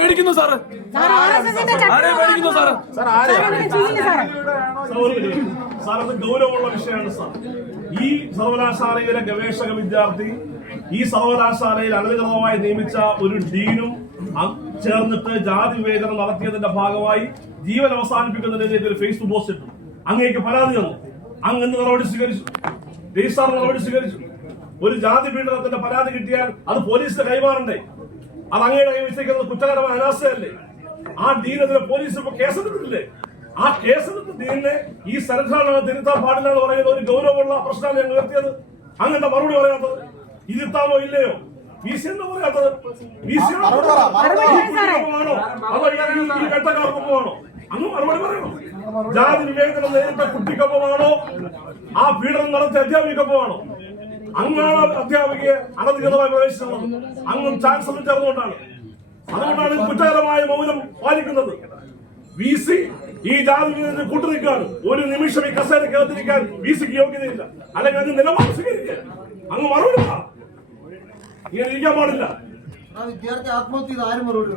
പേടിക്കുന്നു sir. ആരെ പേടിക്കുന്നു sir? Sir അങ്ങനെ സാർ സാർ ഗൗരവമുള്ള വിഷയമാണ് സാർ ഈ സർവകലാശാലയിലെ ഗവേഷക വിദ്യാർത്ഥി ഈ സർവകലാശാലയിൽ അനധികൃതമായി നിയമിച്ച ഒരു ഡീനും ചേർന്നിട്ട് ജാതി വിവേചനം നടത്തിയതിന്റെ ഭാഗമായി ജീവൻ അവസാനിപ്പിക്കുന്നതിനെതിരെ ഒരു ഫേസ്ബുക്ക് പോസ്റ്റ് ഇട്ടു. അങ്ങേക്ക് പരാതി തന്നു. അങ്ങ് എന്ത് നടപടി സ്വീകരിച്ചു. രജിസ്ട്രാർ നടപടി സ്വീകരിച്ചു. ഒരു ജാതി പീഡനത്തിന്റെ പരാതി കിട്ടിയാൽ അത് പോലീസിന് കൈമാറണ്ടേ? അത് അങ്ങയുടെ കൈവശിക്കുന്നത് കുറ്റകരമായ അനാസ്ഥയല്ലേ? ആ ഡീനെതിരെ പോലീസ് ഇപ്പൊ കേസെടുത്തിട്ടില്ലേ? ആ കേസെടുത്ത് ഡീനെ ഈ സ്ഥലത്താണ് തിരുത്താൻ പാടില്ല എന്ന് പറയുന്ന ഒരു ഗൗരവമുള്ള പ്രശ്നമാണ് ഞങ്ങൾ ഉയർത്തിയത്. അങ്ങനത്തെ മറുപടി പറയാത്തത്? ഇരുത്താമോ ഇല്ലയോ? വി സി എന്ന് പറയാത്തത് വി സി. ആണോ അതോ ഈ ഈ കെട്ടക്കാർക്കൊപ്പമാണോ അങ്ങ് മറുപടി പറയണം. ജാതി വിവേചനം നേരിട്ട കുട്ടിക്കൊപ്പമാണോ ആ പീഡനം നടത്തിയ അധ്യാപികൊപ്പമാണോ അങ്ങാണ് അധ്യാപികയെ അനധികൃതമായി പ്രവേശിച്ചത്. അങ്ങും ചാൻസലർ ചേർന്നുകൊണ്ടാണ് അതുകൊണ്ടാണ്. കുറ്റകരമായ മൗനം പാലിക്കുന്നത്. വി സി ഈ ജാതി കൂട്ടുനിൽക്കുകയാണ് ഒരു നിമിഷം ഈ കസേര കേൾത്തിരിക്കാൻ വി സിക്ക് യോഗ്യതയില്ല. അല്ലെങ്കിൽ അതിന് നിലപാട് സ്വീകരിക്കുക അങ്ങ് മറുപടി. ഇങ്ങനെ ഇരിക്കാൻ പാടില്ല. ആ വിദ്യാർത്ഥി ആത്മഹത്യ ആരും മറുപടി